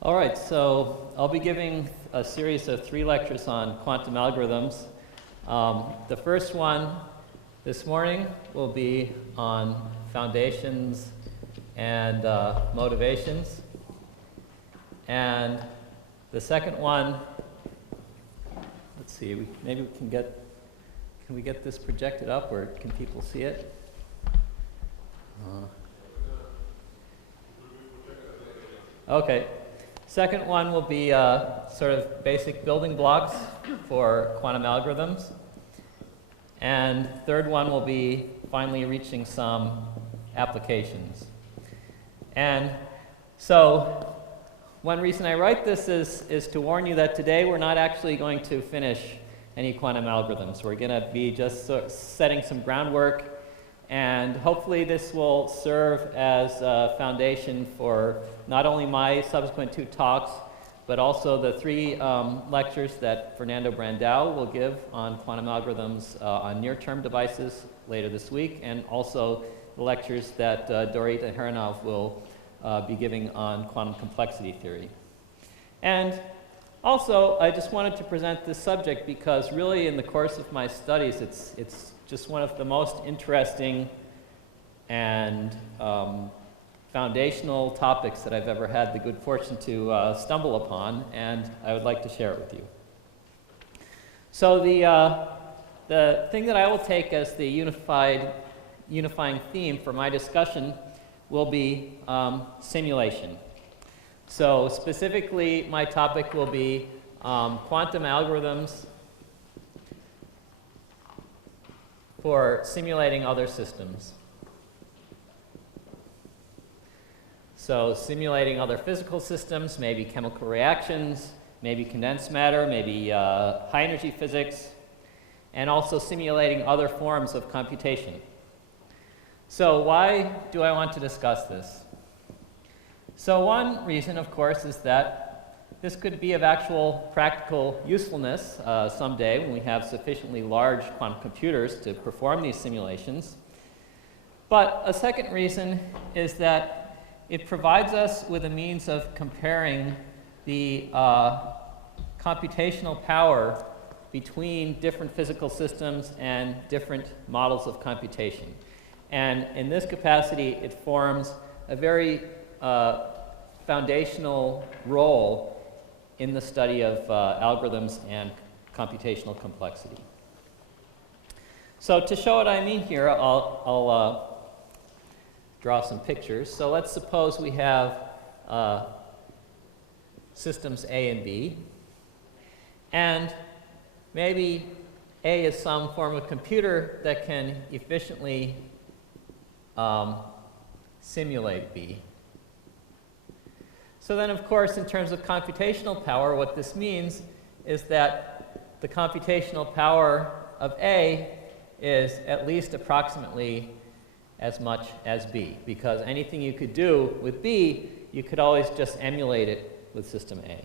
All right, so I'll be giving a series of 3 lectures on quantum algorithms. The first one this morning will be on foundations and motivations. And the second one, let's see, maybe we can get this projected up, or can people see it? Okay. Second one will be sort of basic building blocks for quantum algorithms. And third one will be finally reaching some applications. And so one reason I write this is to warn you that today we're not actually going to finish any quantum algorithms. We're going to be just sort of setting some groundwork, and hopefully this will serve as a foundation for not only my subsequent 2 talks, but also the 3 lectures that Fernando Brandão will give on quantum algorithms on near-term devices later this week, and also the lectures that Dorita Haranov will be giving on quantum complexity theory. And also, I just wanted to present this subject because really in the course of my studies, it's just one of the most interesting and foundational topics that I've ever had the good fortune to stumble upon, and I would like to share it with you. So the thing that I will take as the unifying theme for my discussion will be simulation. So specifically, my topic will be quantum algorithms for simulating other systems. So simulating other physical systems, maybe chemical reactions, maybe condensed matter, maybe high energy physics, and also simulating other forms of computation. So why do I want to discuss this? So one reason, of course, is that this could be of actual practical usefulness someday when we have sufficiently large quantum computers to perform these simulations. But a second reason is that it provides us with a means of comparing the computational power between different physical systems and different models of computation. And in this capacity, it forms a very foundational role in the study of algorithms and computational complexity. So to show what I mean here, I'll draw some pictures. So let's suppose we have systems A and B, and maybe A is some form of computer that can efficiently simulate B. So then, of course, in terms of computational power, what this means is that the computational power of A is at least approximately as much as B, because anything you could do with B, you could always just emulate it with system A.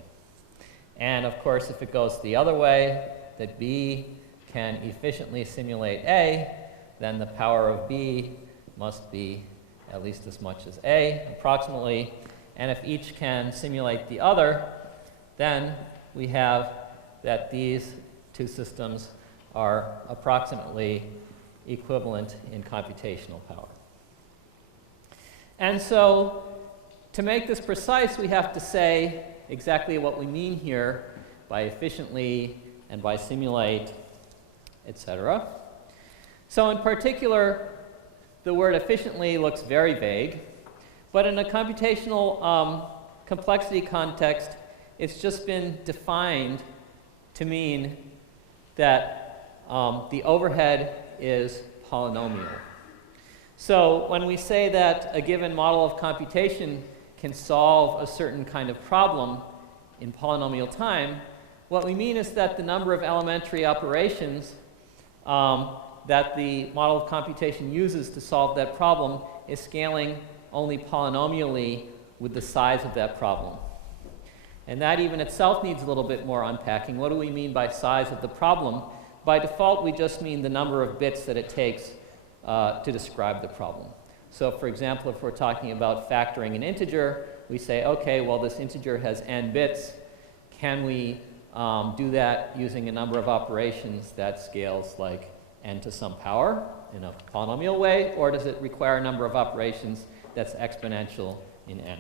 And of course, if it goes the other way, that B can efficiently simulate A, then the power of B must be at least as much as A, approximately. And if each can simulate the other, then we have that these 2 systems are approximately equivalent in computational power. And so to make this precise, we have to say exactly what we mean here by efficiently and by simulate, etc. So in particular, the word efficiently looks very vague, but in a computational complexity context, it's just been defined to mean that the overhead is polynomial. So when we say that a given model of computation can solve a certain kind of problem in polynomial time, what we mean is that the number of elementary operations that the model of computation uses to solve that problem is scaling only polynomially with the size of that problem. And that even itself needs a little bit more unpacking. What do we mean by size of the problem? By default, we just mean the number of bits that it takes to describe the problem. So for example, if we're talking about factoring an integer, we say, okay, well, this integer has n bits. Can we do that using a number of operations that scales like n to some power in a polynomial way, or does it require a number of operations that's exponential in n?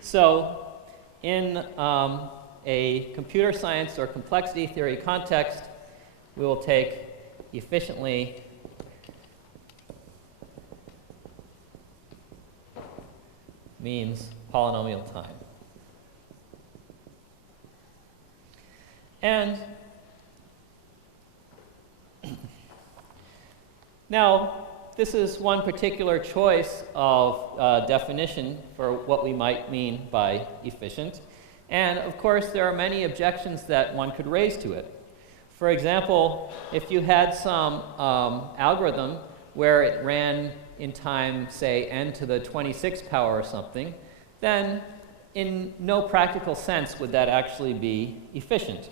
So in a computer science or complexity theory context, we will take efficiently means polynomial time. And now, this is one particular choice of definition for what we might mean by efficient. And of course, there are many objections that one could raise to it. For example, if you had some algorithm where it ran in time, say, n to the 26th power or something, then in no practical sense would that actually be efficient.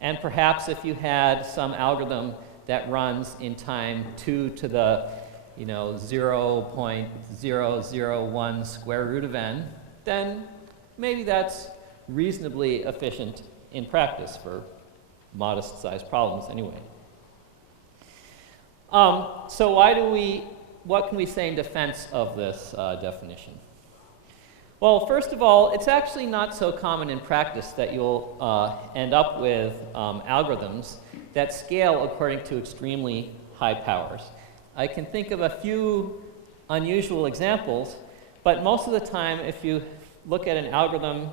And perhaps if you had some algorithm that runs in time 2 to the 0.001 square root of n, then maybe that's reasonably efficient in practice for modest-sized problems anyway. So what can we say in defense of this definition? Well, first of all, it's actually not so common in practice that you'll end up with algorithms that scale according to extremely high powers. I can think of a few unusual examples, but most of the time, if you look at an algorithm,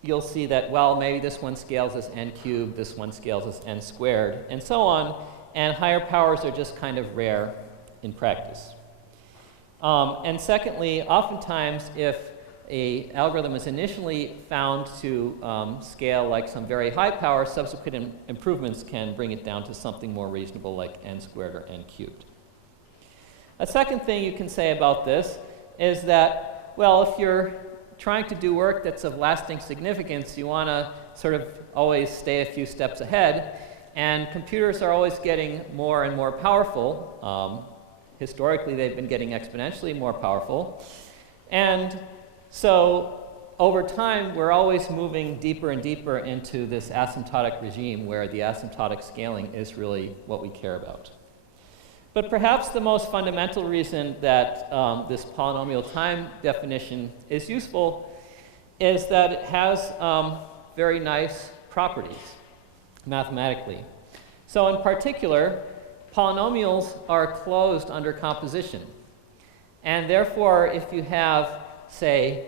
you'll see that, well, maybe this one scales as n cubed, this one scales as n squared, and so on, and higher powers are just kind of rare in practice. And secondly, oftentimes, if an algorithm is initially found to scale like some very high power, subsequent improvements can bring it down to something more reasonable like n squared or n cubed. A second thing you can say about this is that, well, if you're trying to do work that's of lasting significance, you want to sort of always stay a few steps ahead, and computers are always getting more and more powerful. Historically, they've been getting exponentially more powerful. And so over time, we're always moving deeper and deeper into this asymptotic regime where the asymptotic scaling is really what we care about. But perhaps the most fundamental reason that this polynomial time definition is useful is that it has very nice properties mathematically. So in particular, polynomials are closed under composition. And therefore, if you have, say,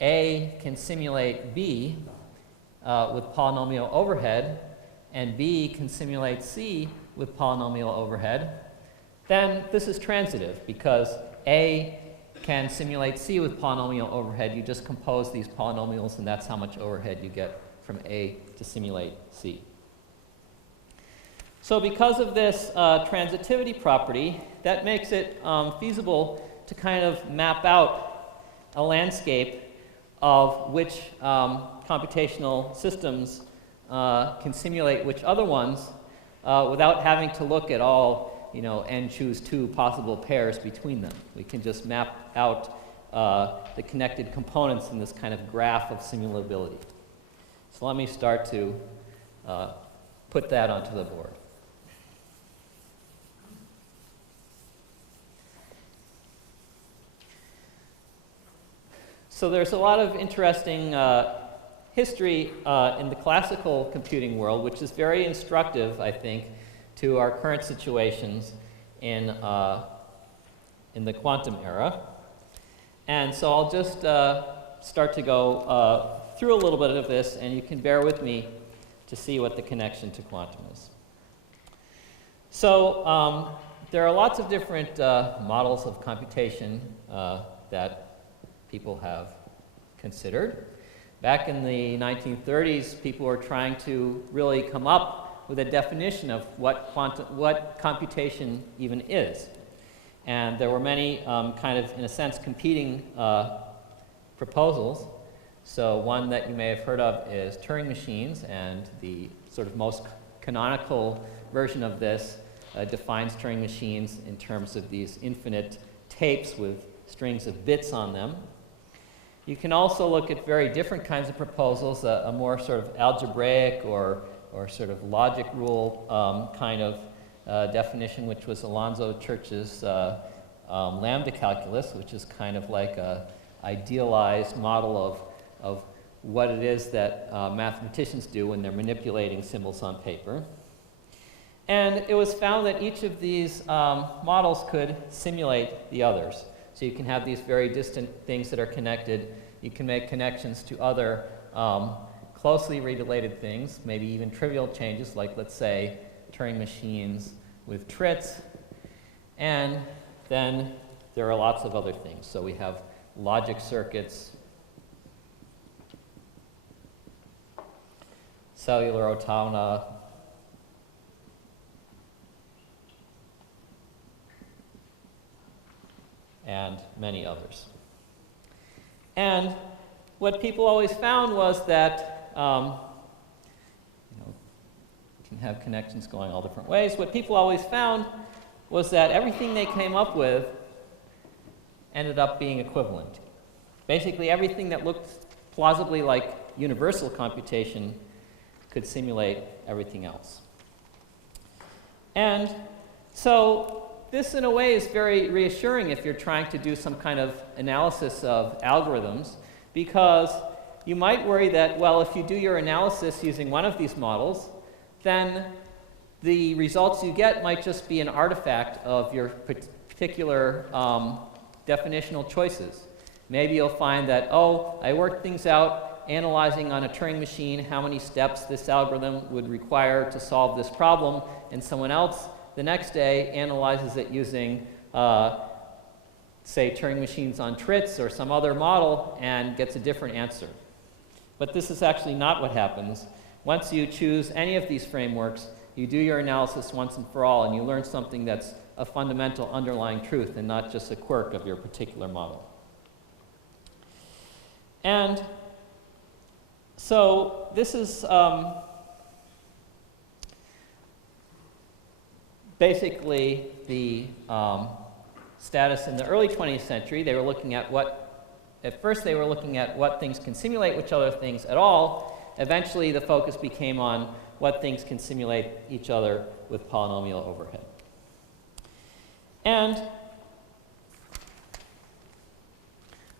A can simulate B with polynomial overhead, and B can simulate C with polynomial overhead, then this is transitive because A can simulate C with polynomial overhead. You just compose these polynomials, and that's how much overhead you get from A to simulate C. So because of this transitivity property, that makes it feasible to kind of map out a landscape of which computational systems can simulate which other ones without having to look at all, and choose two possible pairs between them. We can just map out the connected components in this kind of graph of simulability. So let me start to put that onto the board. So there's a lot of interesting history in the classical computing world, which is very instructive, I think, to our current situations in the quantum era. And so I'll just start to go through a little bit of this, and you can bear with me to see what the connection to quantum is. So there are lots of different models of computation that people have considered. Back in the 1930s, people were trying to really come up with a definition of what computation even is. And there were many kind of, in a sense, competing proposals. So one that you may have heard of is Turing Machines, and the sort of most canonical version of this defines Turing machines in terms of these infinite tapes with strings of bits on them. You can also look at very different kinds of proposals, a more sort of algebraic or sort of logic rule kind of definition, which was Alonzo Church's lambda calculus, which is kind of like a idealized model of what it is that mathematicians do when they're manipulating symbols on paper. And it was found that each of these models could simulate the others. So you can have these very distant things that are connected. You can make connections to other closely related things, maybe even trivial changes, like, let's say, Turing machines with trits. And then there are lots of other things. So we have logic circuits, cellular automata, and many others. And what people always found was that, you can have connections going all different ways. What people always found was that everything they came up with ended up being equivalent. Basically, everything that looked plausibly like universal computation could simulate everything else. And so this, in a way, is very reassuring if you're trying to do some kind of analysis of algorithms, because you might worry that, well, if you do your analysis using one of these models, then the results you get might just be an artifact of your particular definitional choices. Maybe you'll find that, oh, I worked things out analyzing on a Turing machine how many steps this algorithm would require to solve this problem, and someone else the next day analyzes it using, say, Turing machines on trits or some other model and gets a different answer. But this is actually not what happens. Once you choose any of these frameworks, you do your analysis once and for all, and you learn something that's a fundamental underlying truth and not just a quirk of your particular model. And so this is basically the status in the early 20th century. They were looking at at first they were looking at what things can simulate which other things at all. Eventually the focus became on what things can simulate each other with polynomial overhead. And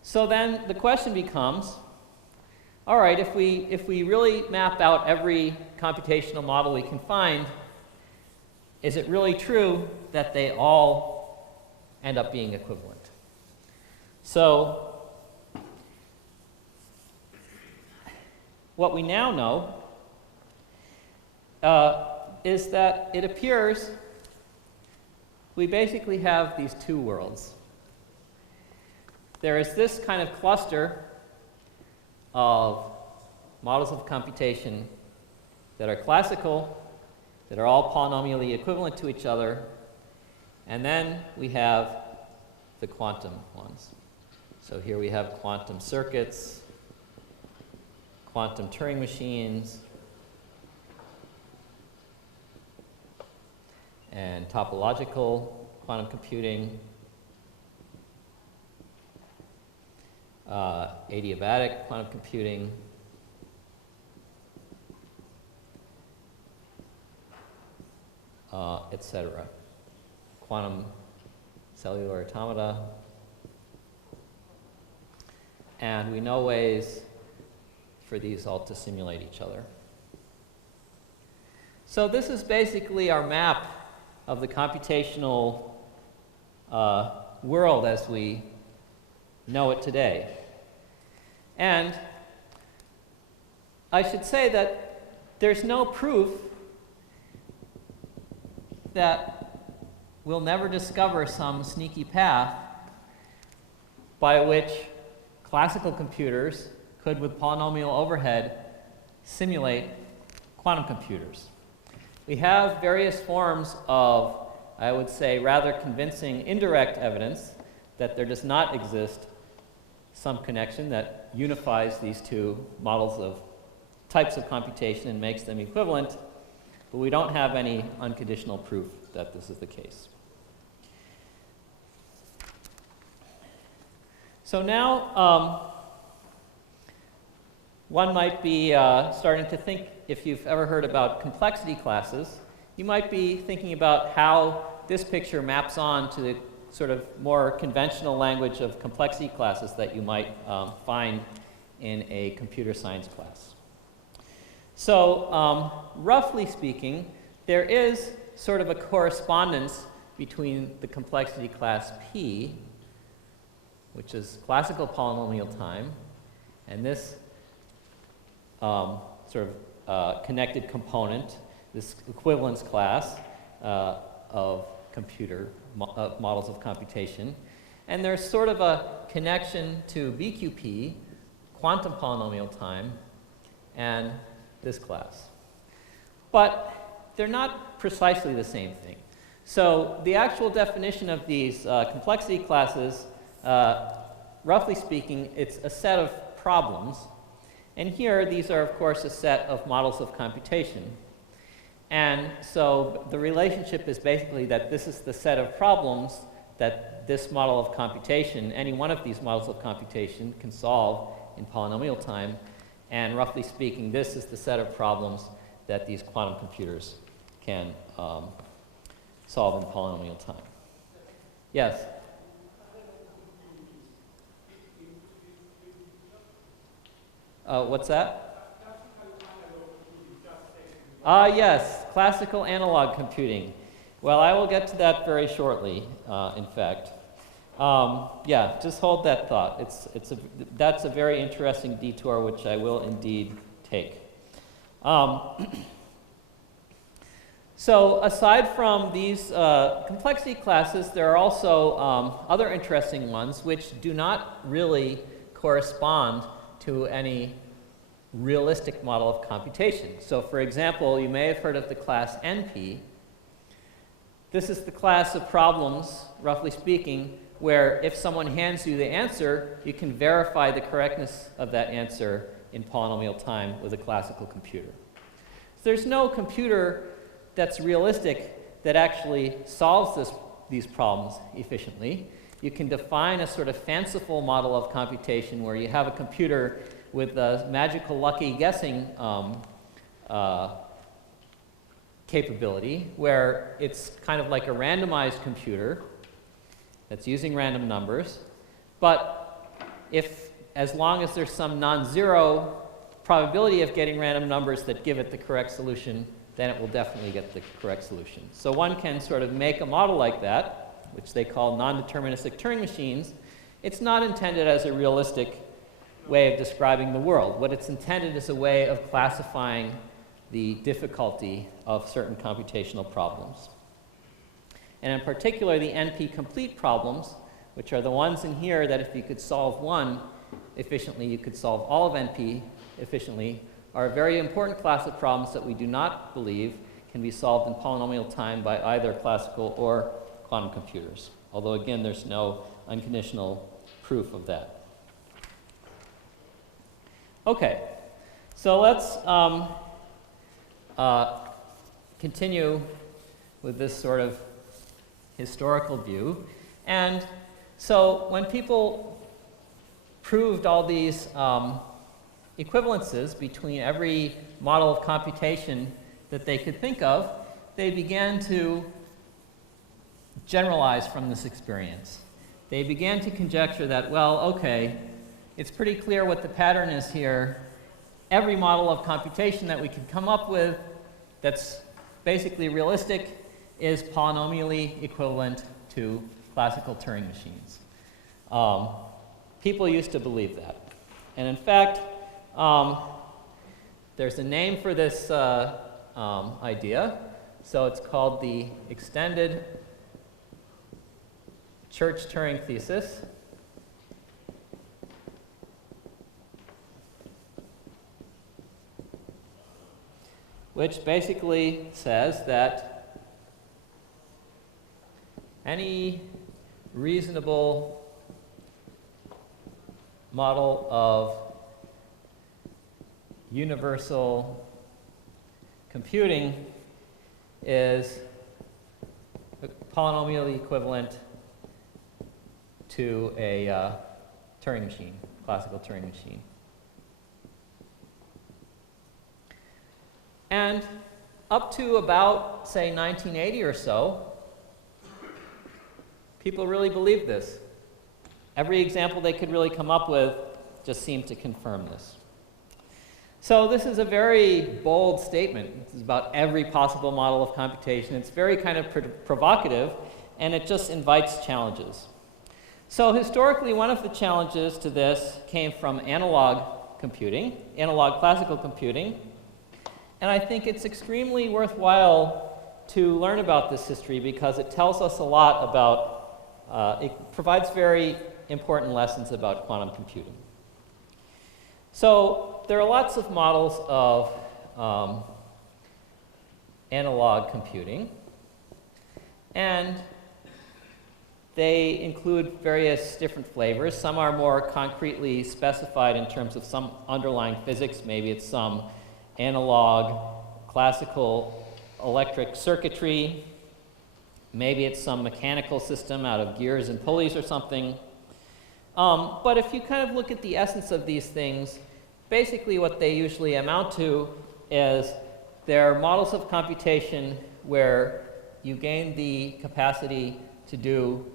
so then the question becomes, all right, if we really map out every computational model we can find, is it really true that they all end up being equivalent? So what we now know is that it appears we basically have these two worlds. There is this kind of cluster of models of computation that are classical, that are all polynomially equivalent to each other, and then we have the quantum ones. So here we have quantum circuits, quantum Turing machines, and topological quantum computing, adiabatic quantum computing, etc. Quantum cellular automata. And we know ways for these all to simulate each other. So this is basically our map of the computational world as we know it today. And I should say that there's no proof that we'll never discover some sneaky path by which classical computers could, with polynomial overhead, simulate quantum computers. We have various forms of, I would say, rather convincing indirect evidence that there does not exist some connection that unifies these two models of types of computation and makes them equivalent. but we don't have any unconditional proof that this is the case. So now one might be starting to think, if you've ever heard about complexity classes, you might be thinking about how this picture maps on to the sort of more conventional language of complexity classes that you might find in a computer science class. So roughly speaking, there is sort of a correspondence between the complexity class P, which is classical polynomial time, and this sort of connected component, this equivalence class of models of computation. And there's sort of a connection to BQP, quantum polynomial time, and this class. But they're not precisely the same thing. So the actual definition of these complexity classes, roughly speaking, it's a set of problems. And here, these are, of course, a set of models of computation. And so the relationship is basically that this is the set of problems that this model of computation, any one of these models of computation, can solve in polynomial time. And roughly speaking, this is the set of problems that these quantum computers can solve in polynomial time. Yes? What's that? Yes, classical analog computing. Well, I will get to that very shortly, in fact. Yeah, just hold that thought. That's a very interesting detour, which I will indeed take. So aside from these complexity classes, there are also other interesting ones which do not really correspond to any realistic model of computation. So for example, you may have heard of the class NP. This is the class of problems, roughly speaking, where if someone hands you the answer, you can verify the correctness of that answer in polynomial time with a classical computer. So there's no computer that's realistic that actually solves these problems efficiently. You can define a sort of fanciful model of computation where you have a computer with a magical lucky guessing capability, where it's kind of like a randomized computer that's using random numbers. But as long as there's some non-zero probability of getting random numbers that give it the correct solution, then it will definitely get the correct solution. So one can sort of make a model like that, which they call non-deterministic Turing machines. It's not intended as a realistic way of describing the world. What it's intended is a way of classifying the difficulty of certain computational problems. And in particular, the NP-complete problems, which are the ones in here that if you could solve one efficiently, you could solve all of NP efficiently, are a very important class of problems that we do not believe can be solved in polynomial time by either classical or quantum computers. Although, again, there's no unconditional proof of that. Okay, so let's continue with this sort of historical view. And so when people proved all these equivalences between every model of computation that they could think of, they began to generalize from this experience. They began to conjecture that, well, okay, it's pretty clear what the pattern is here. Every model of computation that we can come up with that's basically realistic is polynomially equivalent to classical Turing machines. People used to believe that. And in fact, there's a name for this idea. So it's called the extended Church-Turing thesis. Which basically says that any reasonable model of universal computing is polynomially equivalent to a Turing machine, classical Turing machine. And up to about, say, 1980 or so, people really believed this. Every example they could really come up with just seemed to confirm this. So this is a very bold statement. This is about every possible model of computation. It's very kind of provocative, and it just invites challenges. So historically, one of the challenges to this came from analog computing, analog classical computing. And I think it's extremely worthwhile to learn about this history because it tells us a lot about, it provides very important lessons about quantum computing. So there are lots of models of analog computing, and they include various different flavors. Some are more concretely specified in terms of some underlying physics. Maybe it's some analog classical electric circuitry. Maybe it's some mechanical system out of gears and pulleys or something. But if you kind of look at the essence of these things, basically what they usually amount to is they're models of computation where you gain the capacity to do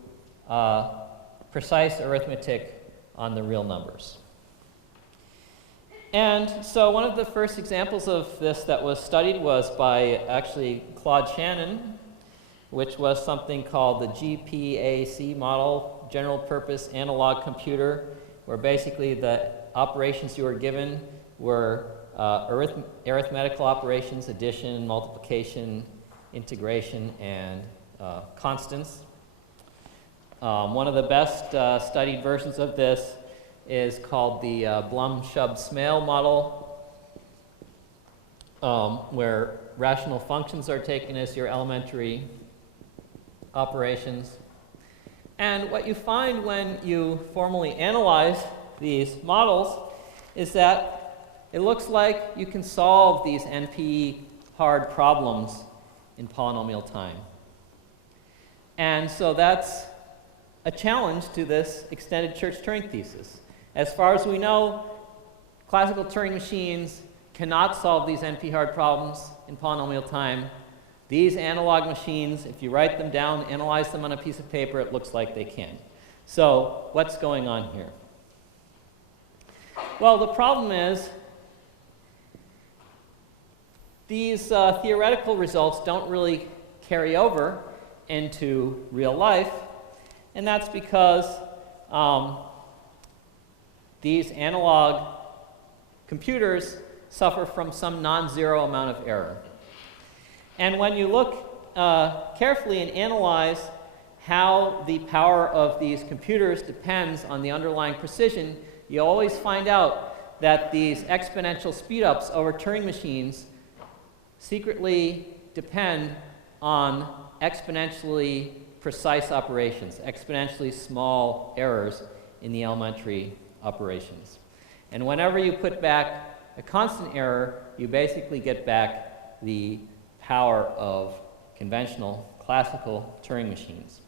precise arithmetic on the real numbers. And so one of the first examples of this that was studied was by actually Claude Shannon, which was something called the GPAC model, General Purpose Analog Computer, where basically the operations you were given were arithmetical operations, addition, multiplication, integration, and constants. One of the best studied versions of this is called the Blum-Shub-Smale model, where rational functions are taken as your elementary operations. And what you find when you formally analyze these models is that it looks like you can solve these NP hard problems in polynomial time. And so that's a challenge to this extended Church-Turing thesis. As far as we know, classical Turing machines cannot solve these NP-hard problems in polynomial time. These analog machines, if you write them down, analyze them on a piece of paper, it looks like they can. So what's going on here? Well, the problem is these theoretical results don't really carry over into real life, and that's because these analog computers suffer from some non-zero amount of error. And when you look carefully and analyze how the power of these computers depends on the underlying precision, you always find out that these exponential speedups over Turing machines secretly depend on exponentially precise operations, exponentially small errors in the elementary operations. And whenever you put back a constant error, you basically get back the power of conventional classical Turing machines.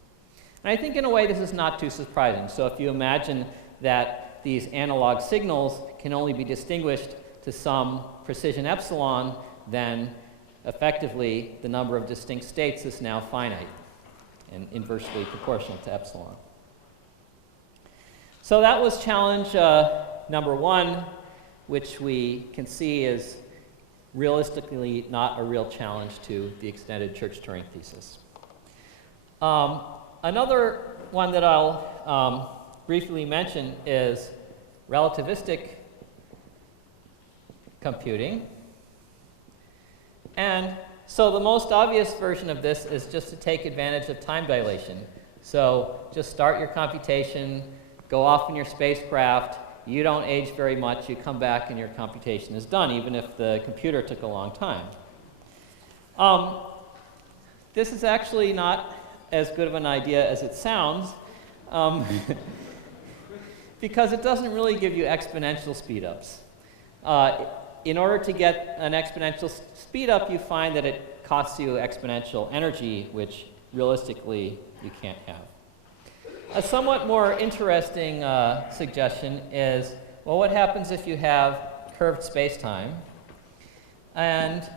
And I think in a way this is not too surprising. So if you imagine that these analog signals can only be distinguished to some precision epsilon, then effectively the number of distinct states is now finite and inversely proportional to epsilon. So that was challenge number one, which we can see is realistically not a real challenge to the extended Church-Turing thesis. Another one that I'll briefly mention is relativistic computing. And so the most obvious version of this is just to take advantage of time dilation. So just start your computation, go off in your spacecraft, you don't age very much, you come back and your computation is done, even if the computer took a long time. This is actually not as good of an idea as it sounds, because it doesn't really give you exponential speedups. In order to get an exponential speedup, you find that it costs you exponential energy, which realistically you can't have. A somewhat more interesting suggestion is, well, what happens if you have curved space-time? And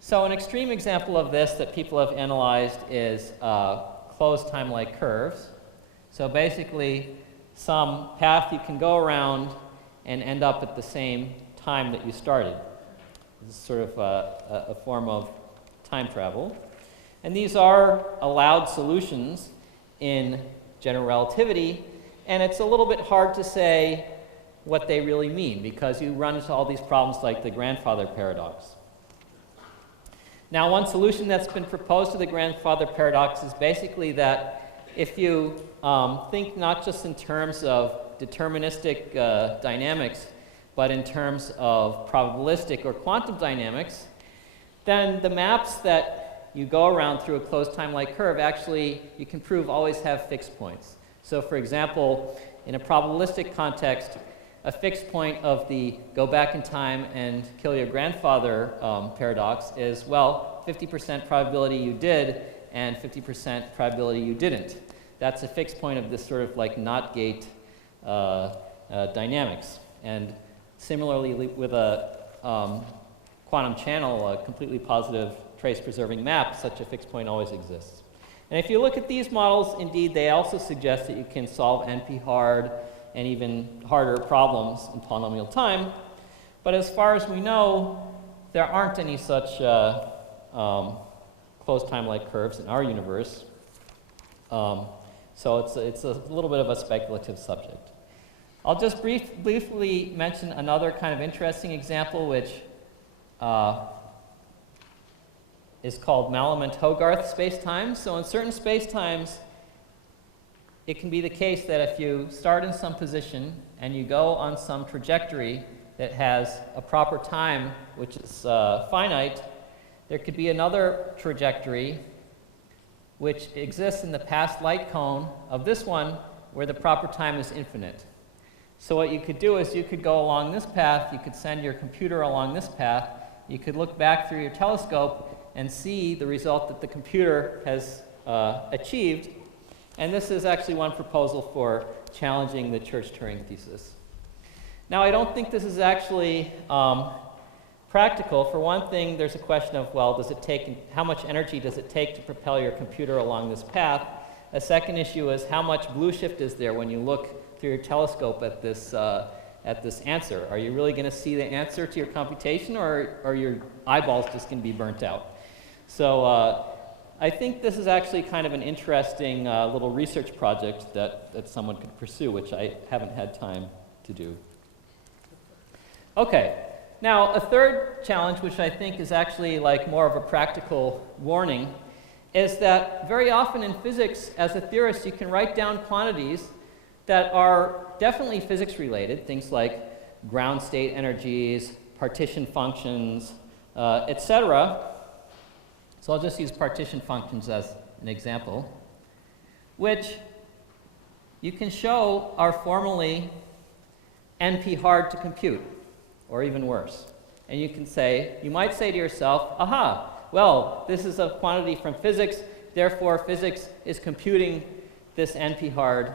so an extreme example of this that people have analyzed is closed Timelike curves. So basically, some path you can go around and end up at the same time that you started. This is sort of a form of time travel. And these are allowed solutions in general relativity, and it's a little bit hard to say what they really mean, because you run into all these problems like the grandfather paradox. Now, one solution that's been proposed to the grandfather paradox is basically that if you think not just in terms of deterministic dynamics, but in terms of probabilistic or quantum dynamics, then the maps that you go around through a closed Timelike curve actually, you can prove, always have fixed points. So for example, in a probabilistic context, a fixed point of the go back in time and kill your grandfather paradox is, well, 50% probability you did and 50% probability you didn't. That's a fixed point of this sort of like NOT gate dynamics. And similarly with a quantum channel, a completely positive trace-preserving map, such a fixed point always exists. And if you look at these models, indeed, they also suggest that you can solve NP-hard and even harder problems in polynomial time. But as far as we know, there aren't any such closed Timelike curves in our universe. So it's a little bit of a speculative subject. I'll just briefly mention another kind of interesting example, which is called Malamud-Hogarth spacetimes. So in certain spacetimes, it can be the case that if you start in some position and you go on some trajectory that has a proper time, which is finite, there could be another trajectory which exists in the past light cone of this one where the proper time is infinite. So what you could do is you could go along this path, you could send your computer along this path, you could look back through your telescope and see the result that the computer has achieved. And this is actually one proposal for challenging the Church-Turing thesis. Now, I don't think this is actually practical. For one thing, there's a question of, well, does it take, how much energy does it take to propel your computer along this path? A second issue is how much blue shift is there when you look through your telescope at this answer? Are you really going to see the answer to your computation, or are your eyeballs just going to be burnt out? So I think this is actually kind of an interesting little research project that someone could pursue, which I haven't had time to do. Okay, now a third challenge, which I think is actually like more of a practical warning, is that very often in physics, as a theorist, you can write down quantities that are definitely physics related, things like ground state energies, partition functions, etc. So I'll just use partition functions as an example, which you can show are formally NP hard to compute, or even worse. And you can say, you might say to yourself, aha, well, this is a quantity from physics, therefore physics is computing this NP hard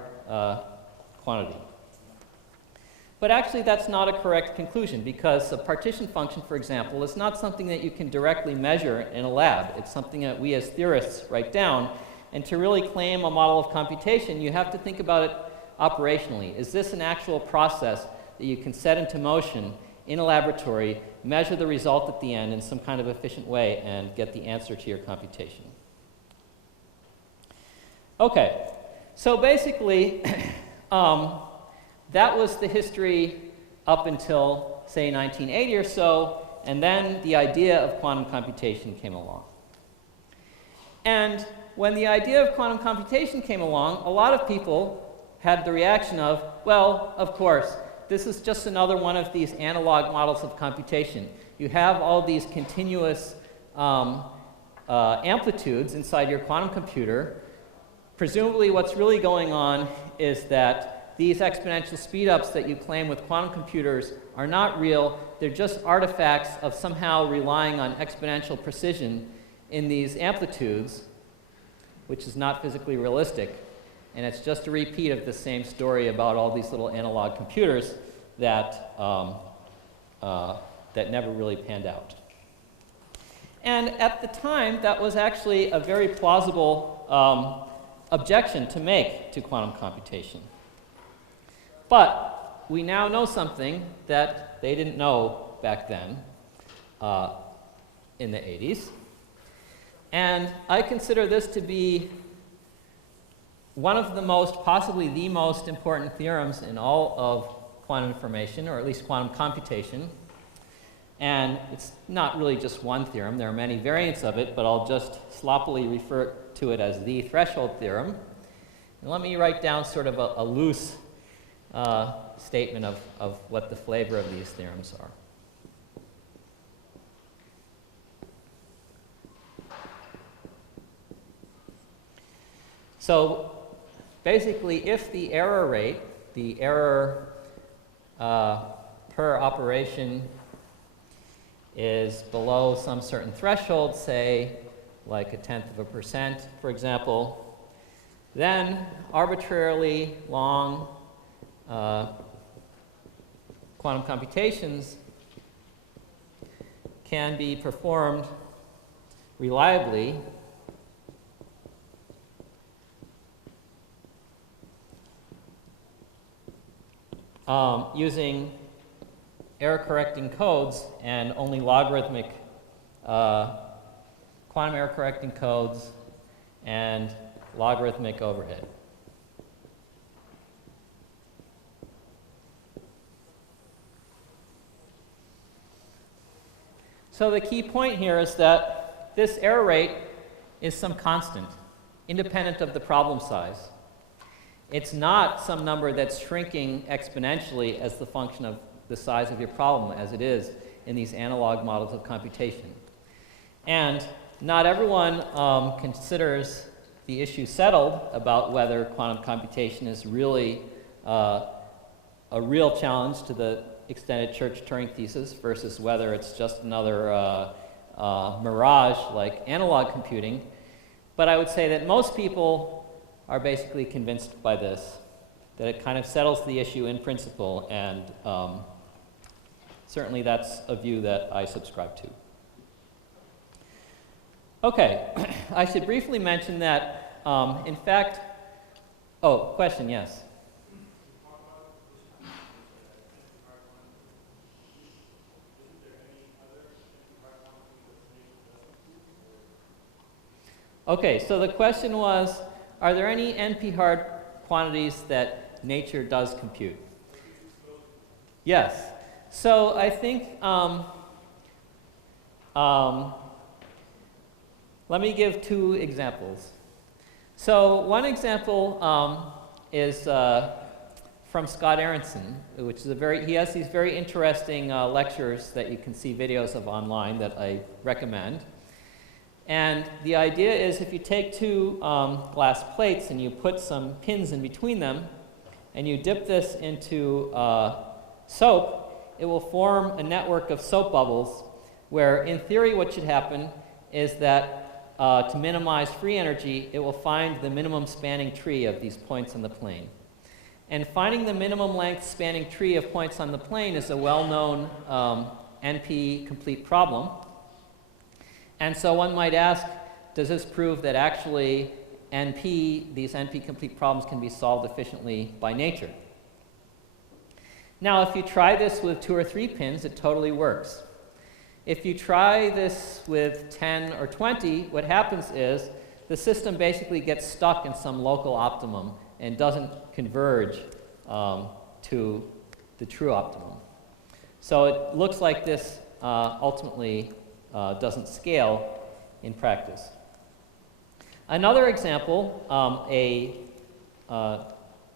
quantity. But actually, that's not a correct conclusion, because a partition function, for example, is not something that you can directly measure in a lab. It's something that we as theorists write down. And to really claim a model of computation, you have to think about it operationally. Is this an actual process that you can set into motion in a laboratory, measure the result at the end in some kind of efficient way, and get the answer to your computation? Okay, so basically, that was the history up until, say, 1980 or so, and then the idea of quantum computation came along. And when the idea of quantum computation came along, a lot of people had the reaction of, well, of course, this is just another one of these analog models of computation. You have all these continuous amplitudes inside your quantum computer. Presumably what's really going on is that these exponential speedups that you claim with quantum computers are not real. They're just artifacts of somehow relying on exponential precision in these amplitudes, which is not physically realistic. And it's just a repeat of the same story about all these little analog computers that, that never really panned out. And at the time, that was actually a very plausible objection to make to quantum computation. But we now know something that they didn't know back then in the 80s. And I consider this to be one of the most, possibly the most important theorems in all of quantum information, or at least quantum computation. And it's not really just one theorem. There are many variants of it, but I'll just sloppily refer to it as the Threshold Theorem. And let me write down sort of a loose statement of what the flavor of these theorems are. So basically, if the error rate, the error per operation, is below some certain threshold, say like 0.1%, for example, then arbitrarily long quantum computations can be performed reliably using error-correcting codes and only logarithmic quantum error-correcting codes and logarithmic overhead. So the key point here is that this error rate is some constant, independent of the problem size. It's not some number that's shrinking exponentially as the function of the size of your problem, as it is in these analog models of computation. And not everyone considers the issue settled about whether quantum computation is really a real challenge to the extended Church-Turing thesis versus whether it's just another mirage like analog computing. But I would say that most people are basically convinced by this, that it kind of settles the issue in principle, and certainly that's a view that I subscribe to. Okay, I should briefly mention that, in fact, oh, question, yes. Okay, so the question was, are there any NP-hard quantities that nature does compute? Yes. So I think, let me give two examples. So one example is from Scott Aronson, which is he has these very interesting lectures that you can see videos of online that I recommend. And the idea is if you take two glass plates and you put some pins in between them and you dip this into soap, it will form a network of soap bubbles where, in theory, what should happen is that to minimize free energy, it will find the minimum spanning tree of these points on the plane. And finding the minimum length spanning tree of points on the plane is a well-known NP complete problem. And so one might ask, does this prove that actually these NP complete problems can be solved efficiently by nature? Now, if you try this with 2 or 3 pins, it totally works. If you try this with 10 or 20, what happens is the system basically gets stuck in some local optimum and doesn't converge to the true optimum. So it looks like this ultimately doesn't scale in practice. Another example,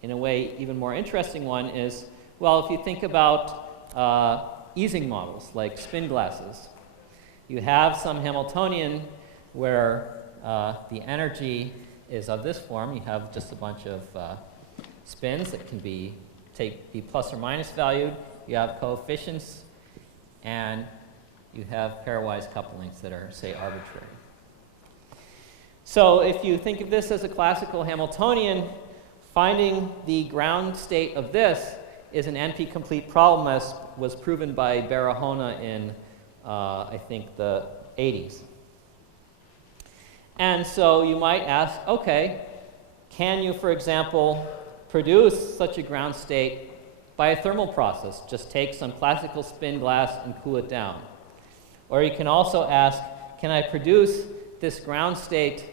in a way even more interesting one, is, well, if you think about Ising models like spin glasses, you have some Hamiltonian where the energy is of this form. You have just a bunch of spins that can be plus or minus valued. You have coefficients, and you have pairwise couplings that are, say, arbitrary. So if you think of this as a classical Hamiltonian, finding the ground state of this is an NP-complete problem, as was proven by Barahona in, I think, the 80s. And so you might ask, okay, can you, for example, produce such a ground state by a thermal process? Just take some classical spin glass and cool it down. Or you can also ask, can I produce this ground state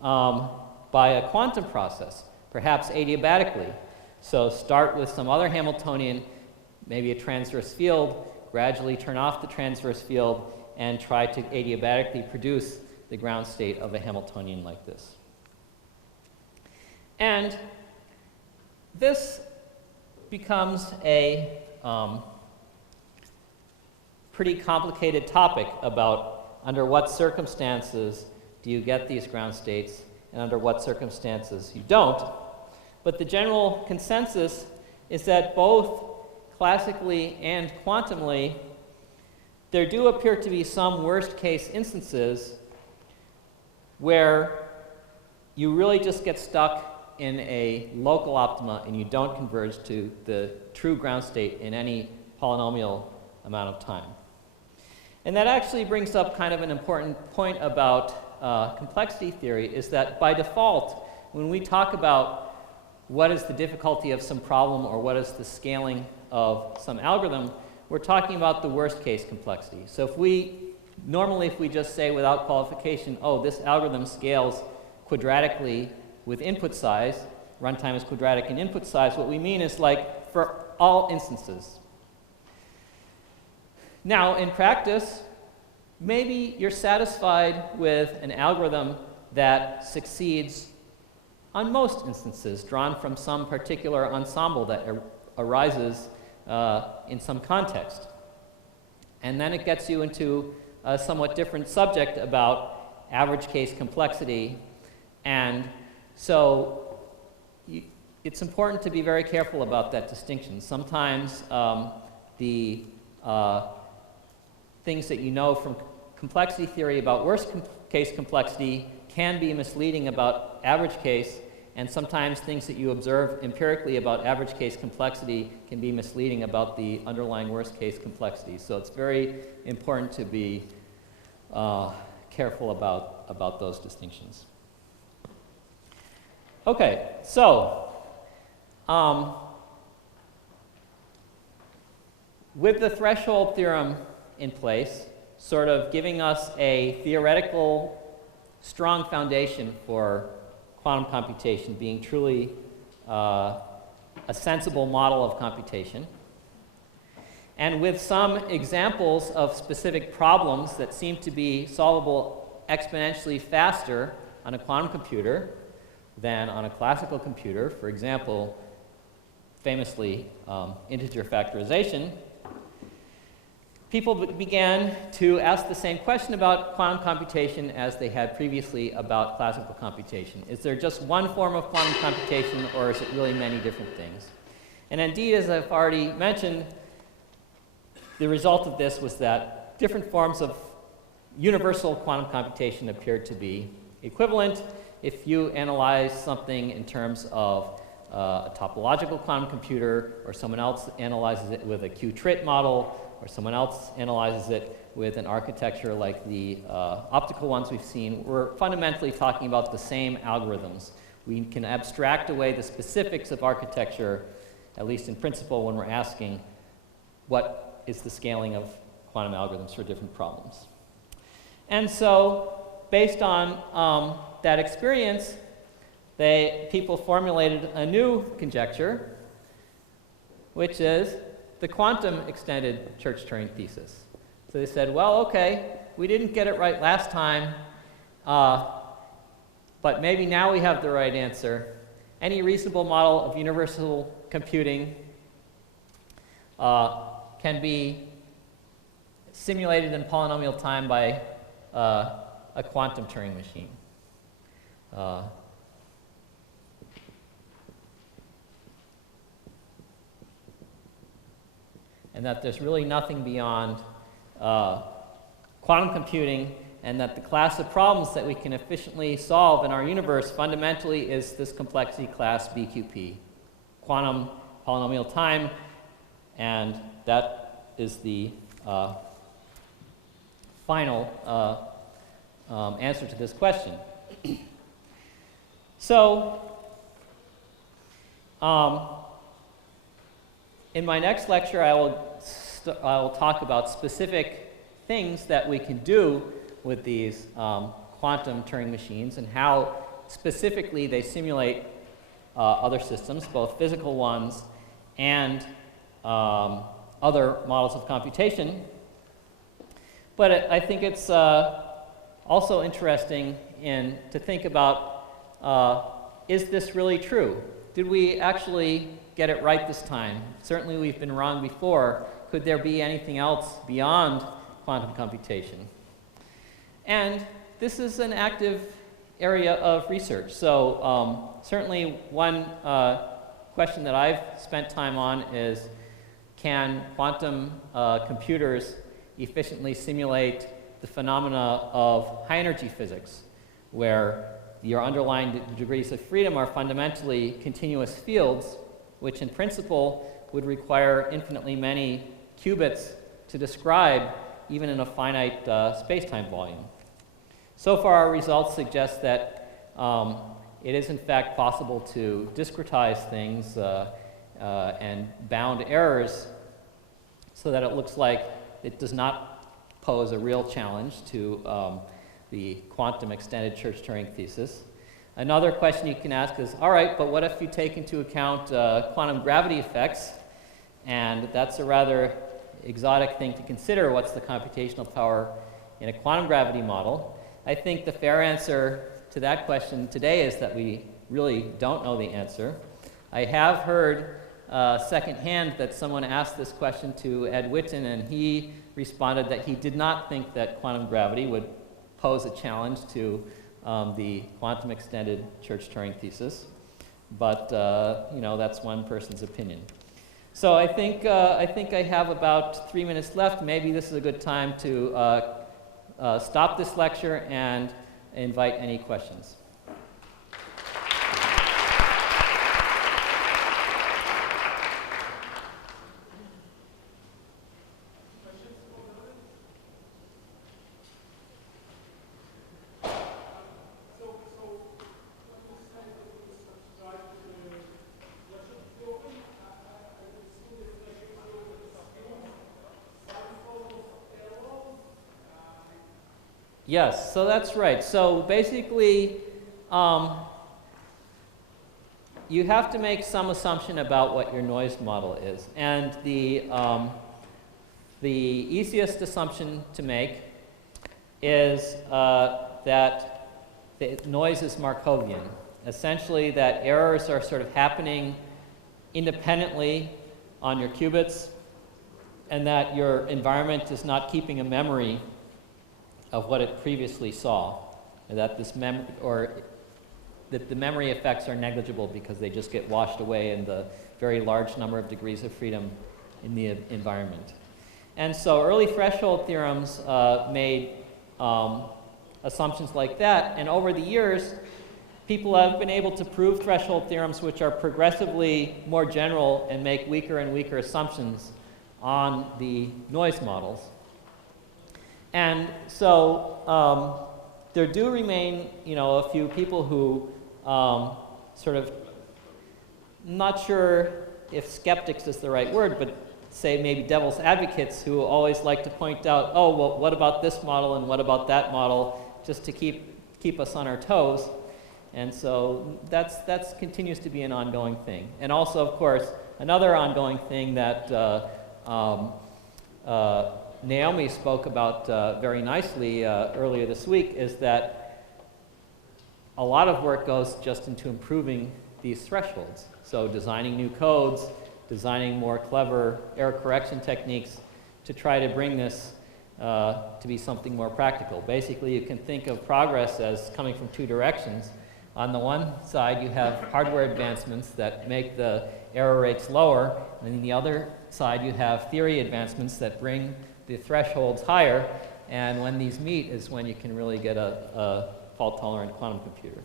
by a quantum process, perhaps adiabatically? So start with some other Hamiltonian, maybe a transverse field, gradually turn off the transverse field, and try to adiabatically produce the ground state of a Hamiltonian like this. And this becomes a pretty complicated topic about under what circumstances do you get these ground states and under what circumstances you don't. But the general consensus is that both classically and quantumly, there do appear to be some worst case instances where you really just get stuck in a local optima and you don't converge to the true ground state in any polynomial amount of time. And that actually brings up kind of an important point about complexity theory, is that by default, when we talk about what is the difficulty of some problem or what is the scaling of some algorithm, we're talking about the worst case complexity. So if we just say without qualification, oh, this algorithm scales quadratically with input size, runtime is quadratic in input size, what we mean is like for all instances. Now, in practice, maybe you're satisfied with an algorithm that succeeds on most instances, drawn from some particular ensemble that arises in some context. And then it gets you into a somewhat different subject about average case complexity. And so it's important to be very careful about that distinction. Sometimes the things that you know from complexity theory about worst case complexity can be misleading about average case, and sometimes things that you observe empirically about average case complexity can be misleading about the underlying worst case complexity. So it's very important to be careful about those distinctions. Okay, so with the threshold theorem in place, sort of giving us a theoretical strong foundation for quantum computation being truly a sensible model of computation, and with some examples of specific problems that seem to be solvable exponentially faster on a quantum computer than on a classical computer, for example, famously integer factorization, people began to ask the same question about quantum computation as they had previously about classical computation. Is there just one form of quantum computation, or is it really many different things? And indeed, as I've already mentioned, the result of this was that different forms of universal quantum computation appeared to be equivalent. If you analyze something in terms of a topological quantum computer, or someone else analyzes it with a Q-trit model, or someone else analyzes it with an architecture like the optical ones we've seen, we're fundamentally talking about the same algorithms. We can abstract away the specifics of architecture, at least in principle, when we're asking what is the scaling of quantum algorithms for different problems. And so, based on that experience, people formulated a new conjecture, which is the quantum extended Church-Turing thesis. So they said, well, okay, we didn't get it right last time, but maybe now we have the right answer. Any reasonable model of universal computing can be simulated in polynomial time by a quantum Turing machine. that there's really nothing beyond quantum computing, and that the class of problems that we can efficiently solve in our universe fundamentally is this complexity class BQP, quantum polynomial time, and that is the final answer to this question. So, in my next lecture, I will talk about specific things that we can do with these quantum Turing machines and how specifically they simulate other systems, both physical ones and other models of computation. But I think it's also interesting to think about, is this really true? Did we actually get it right this time? Certainly we've been wrong before. Could there be anything else beyond quantum computation? And this is an active area of research. So certainly one question that I've spent time on is, can quantum computers efficiently simulate the phenomena of high energy physics, where your underlying degrees of freedom are fundamentally continuous fields, which in principle would require infinitely many qubits to describe, even in a finite space-time volume. So far, our results suggest that it is in fact possible to discretize things and bound errors so that it looks like it does not pose a real challenge to the quantum extended Church-Turing thesis. Another question you can ask is, all right, but what if you take into account quantum gravity effects? And that's a rather exotic thing to consider. What's the computational power in a quantum gravity model? I think the fair answer to that question today is that we really don't know the answer. I have heard secondhand that someone asked this question to Ed Witten, and he responded that he did not think that quantum gravity would pose a challenge to the quantum extended Church-Turing thesis. But you know, that's one person's opinion. So I think I have about 3 minutes left. Maybe this is a good time to stop this lecture and invite any questions. Yes, so that's right. So basically, you have to make some assumption about what your noise model is. And the easiest assumption to make is that the noise is Markovian. Essentially, that errors are sort of happening independently on your qubits, and that your environment is not keeping a memory of what it previously saw, and that that the memory effects are negligible because they just get washed away in the very large number of degrees of freedom in the environment. And so early threshold theorems made assumptions like that, and over the years people have been able to prove threshold theorems which are progressively more general and make weaker and weaker assumptions on the noise models. And so there do remain, a few people who sort of, not sure if skeptics is the right word, but say maybe devil's advocates who always like to point out, oh, well, what about this model and what about that model, just to keep us on our toes. And so that's continues to be an ongoing thing. And also, of course, another ongoing thing that Naomi spoke about very nicely earlier this week is that a lot of work goes just into improving these thresholds. So designing new codes, designing more clever error correction techniques to try to bring this to be something more practical. Basically, you can think of progress as coming from two directions. On the one side, you have hardware advancements that make the error rates lower, and on the other side, you have theory advancements that bring the thresholds higher, and when these meet is when you can really get a fault-tolerant quantum computer.